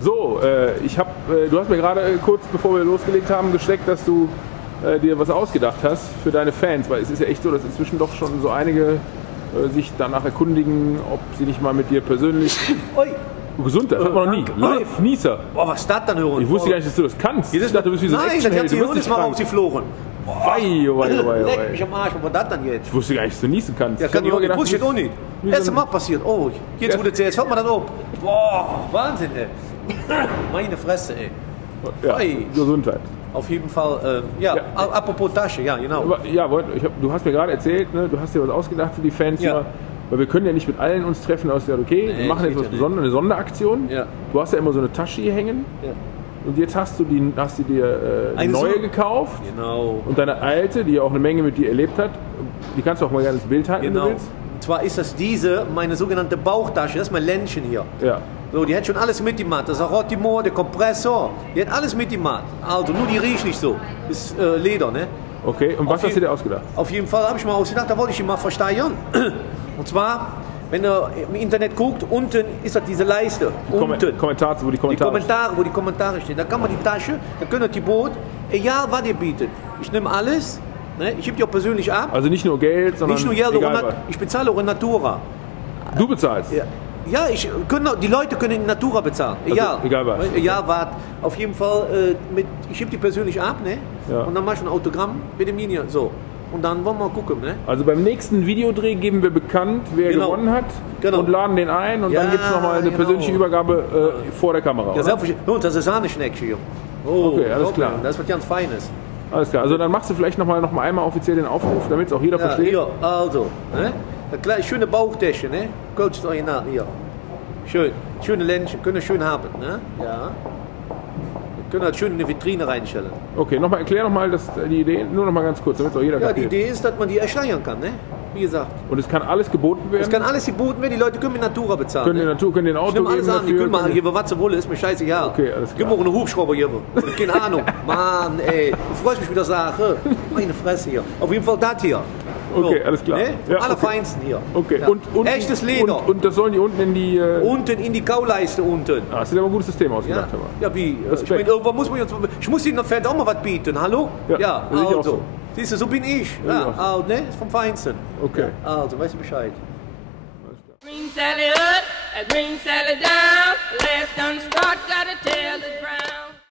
So, du hast mir gerade kurz bevor wir losgelegt haben gesteckt, dass du dir was ausgedacht hast für deine Fans, weil es ist ja echt so, dass inzwischen doch schon so einige sich danach erkundigen, ob sie nicht mal mit dir persönlich... Oi. Gesundheit, das hat man noch nie. Live, Nieser. Boah, was ist das dann hören? Ich wusste gar nicht, dass du das kannst. Ich dachte, du bist wie so ein Nein, das hat sie jedes Mal rausgeflogen. Leck mich am Arsch, was war das dann jetzt? Ich wusste gar nicht, dass du niesen kannst. Ja, kann ich auch nicht. Wusste ich auch nicht. Erste Mal passiert. Oh, jetzt wo du erzählst, fällt mir das auf. Boah, Wahnsinn, ey. Meine Fresse, ey. Ja, Gesundheit. Auf jeden Fall, apropos Tasche, ja, genau. Aber, ja, du hast mir gerade erzählt, ne, du hast dir was ausgedacht für die Fans. Ja. Weil wir können ja nicht mit allen uns treffen aus der okay, wir machen jetzt was Besonderes, eine Sonderaktion. Ja. Du hast ja immer so eine Tasche hier hängen. Ja. Und jetzt hast du dir eine neue gekauft. Genau. Und deine alte, die ja auch eine Menge mit dir erlebt hat, die kannst du auch mal gerne ins Bild halten, wenn du willst. Und zwar ist das meine sogenannte Bauchtasche, das ist mein Ländchen hier. Ja. So, die hat schon alles mitgemacht. Das Arotimo, der Kompressor, die hat alles mitgemacht. Also, nur die riecht nicht so. Das ist Leder, ne? Okay, und was hast du dir ausgedacht? Auf jeden Fall habe ich mal ausgedacht, da wollte ich ihn mal versteigern. Und zwar, wenn ihr im Internet guckt, unten ist das diese Leiste. Unten. Kommentare, wo die Kommentare stehen. Da kann man die Tasche, da könnt ihr die Boot, egal was ihr bietet. Ich nehme alles, ne? Ich gebe die auch persönlich ab. Also nicht nur Geld, sondern nicht nur Geld, ich bezahle auch in Natura. Du bezahlst? Ja, die Leute können in Natura bezahlen. Egal. Also, egal was. Egal was. Auf jeden Fall, ich gebe die persönlich ab, ne? Ja. Und dann mache ich ein Autogramm mit dem Linie, so. Und dann wollen wir mal gucken, ne? Also beim nächsten Videodreh geben wir bekannt, wer gewonnen hat und laden den ein und dann gibt es nochmal eine persönliche Übergabe vor der Kamera. Ja, selbstverständlich. Und das ist Sahneschneckchen hier. Oh, okay, alles klar. Das ist was ganz Feines. Alles klar, also dann machst du vielleicht noch einmal offiziell den Aufruf, damit es auch jeder versteht. Hier, also, ne? Eine schöne Bauchtasche, ne? Coach Original, hier. Schön, schöne Ländchen, können wir schön haben, ne? Ja. Wir können das schön in eine Vitrine reinstellen. Okay, erklär nochmal die Idee, nur nochmal ganz kurz, damit es auch jeder kapiert. Die Idee ist, dass man die ersteigern kann, ne? Wie gesagt. Und es kann alles geboten werden? Es kann alles geboten werden, die Leute können mit Natura bezahlen. Können den Auto geben alles an, die können mal hier, was sie wollen, ist mir scheißegal. Okay, alles klar. Gib mir auch einen Hubschrauber hier. Keine Ahnung. Mann, ey. Du freust mich, wie das Sache. Meine Fresse hier. Auf jeden Fall das hier. Okay, alles klar. Ne? Vom Allerfeinsten hier. Okay. Ja. Und echtes Leder. Und das sollen die unten in die... Unten in die Kauleiste unten. Ah, das ist aber ein gutes System ausgedacht. Ja, wie? Ich meine, irgendwann muss man jetzt... Ich muss den Fans auch mal was bieten, hallo? Ja, also. So. Siehst du, so bin ich. Ja, ne? Vom Feinsten. Okay. Ja, also, weißt du Bescheid. Green Sally up, green Sally down. Last done start, gotta tell the ground.